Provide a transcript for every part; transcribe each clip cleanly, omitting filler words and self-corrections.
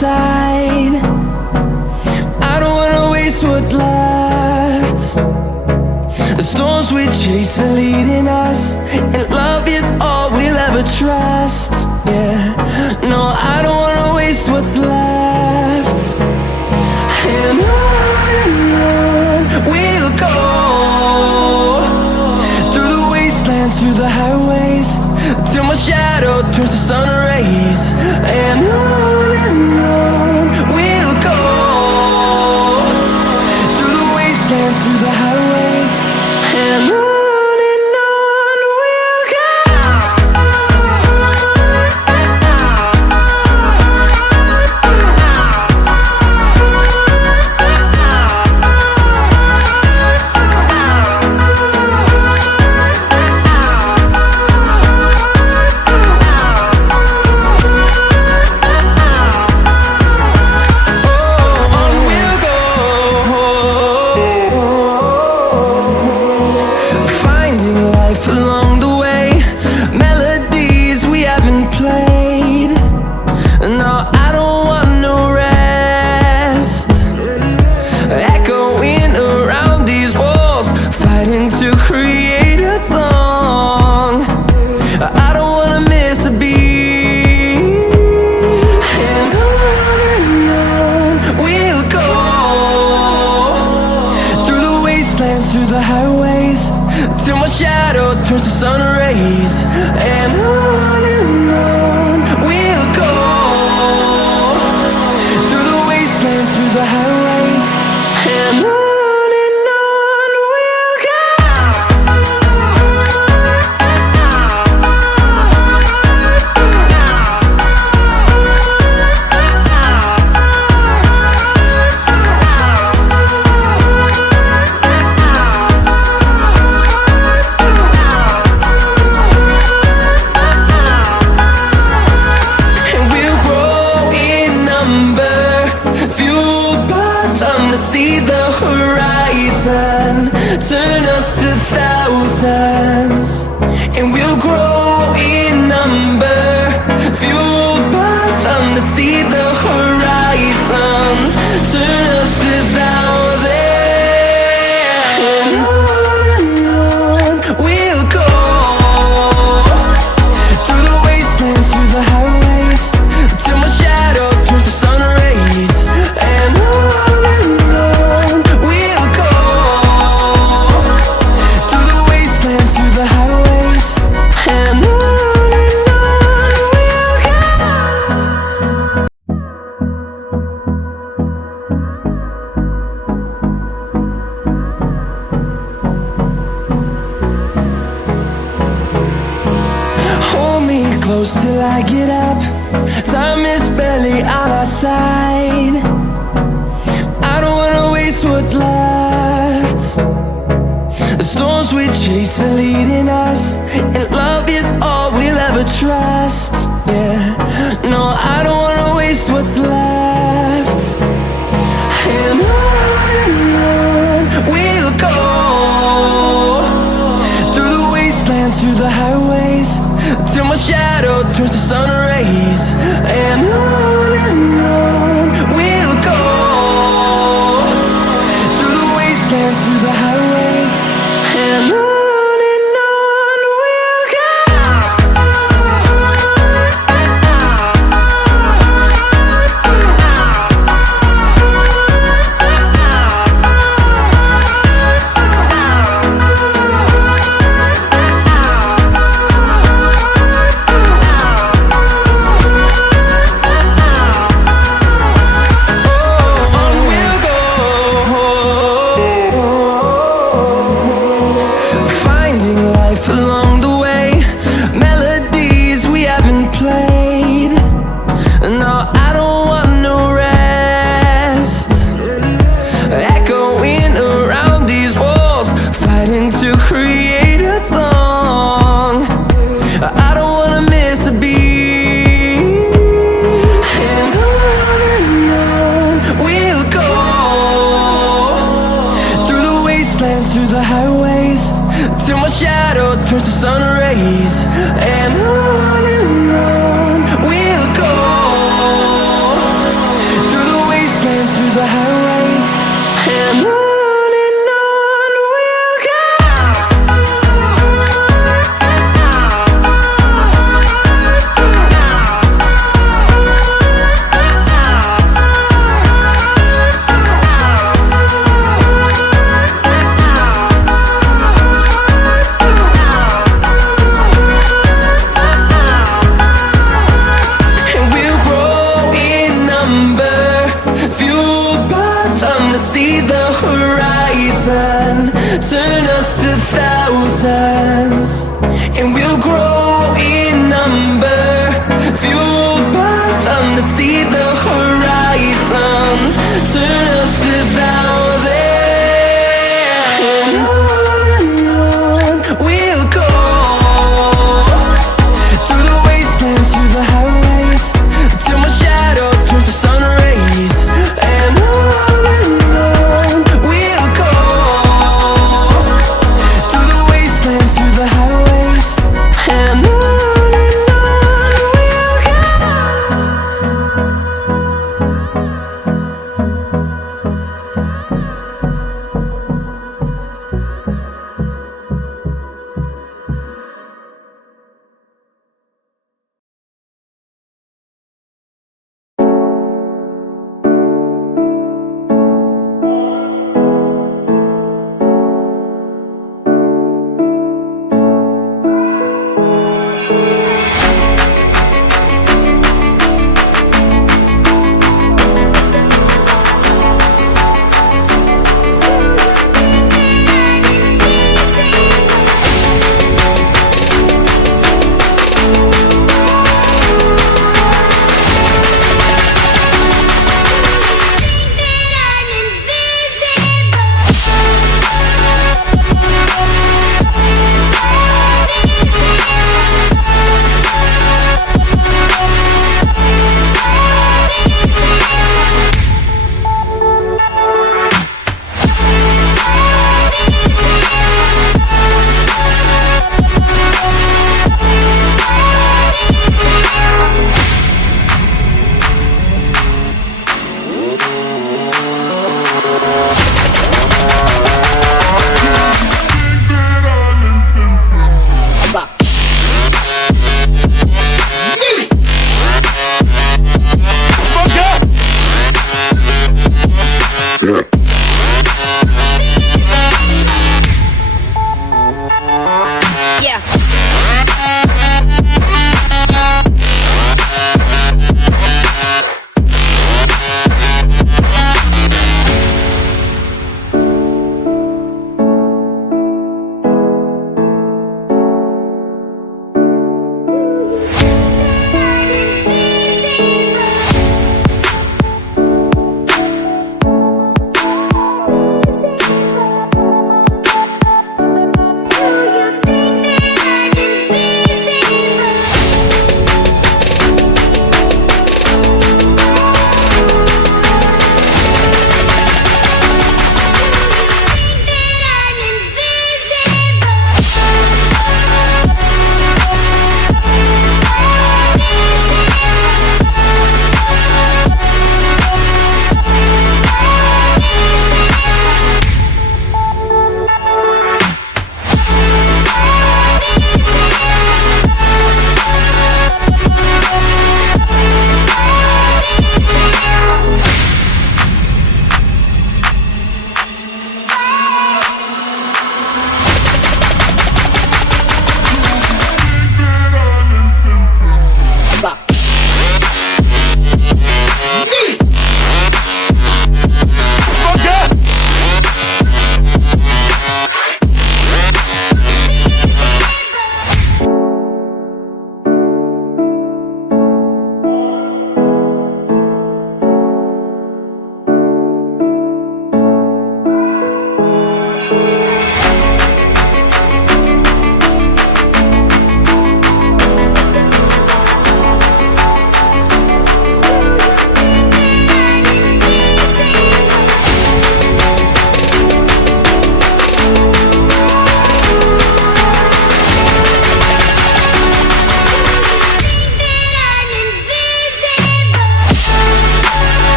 side. I don't wanna waste what's left. The storms we chase are leading us, and love is all we'll ever trust. Yeah, no, I don't wanna waste what's left. And on we'll go, through the wastelands, through the highways, till my shadow turns to sun rays. And on we'll go, through the wastelands, through the highways, and on we'll go. Through the highways, till my shadow turns to sun rays. And on we'll go, through the wastelands, through the highways, and on we'll go. See the horizon turn us to thousands, and we'll grow in number, fueled by them. To see the horizon turn us to thousands, and on we'll go, through the wastelands, through the highways, till my shadow turns to sun rays. And close till I get up, time is barely on our side. I don't wanna waste what's left. The storms we chase are leading us, and love is all we'll ever trust. Yeah, no, I don't wanna waste what's left. And on we'll go, through the wastelands, through the highways, till my shadow turns to sun rays. And on we'll go, through the wastelands, through the highways, and on we'll go.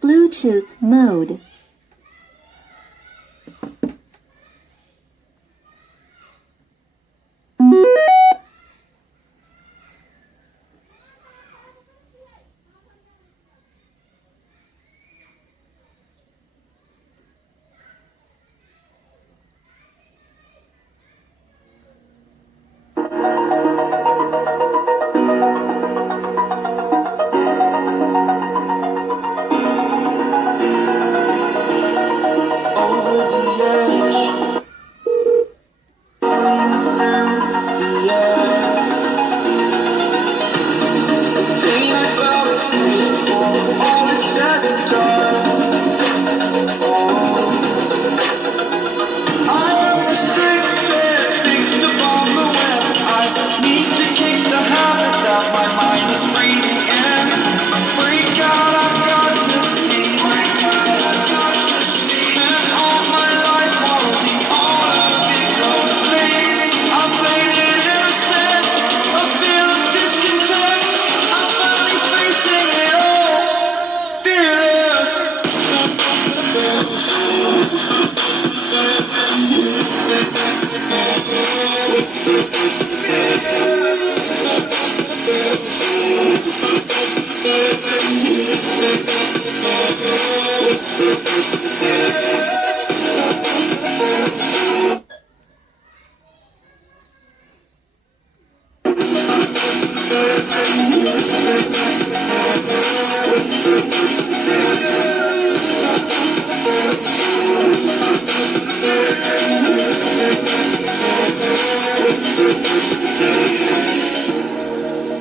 Bluetooth mode.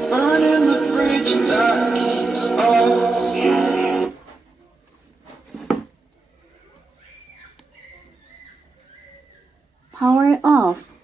Burning the bridge that keeps us. Power off.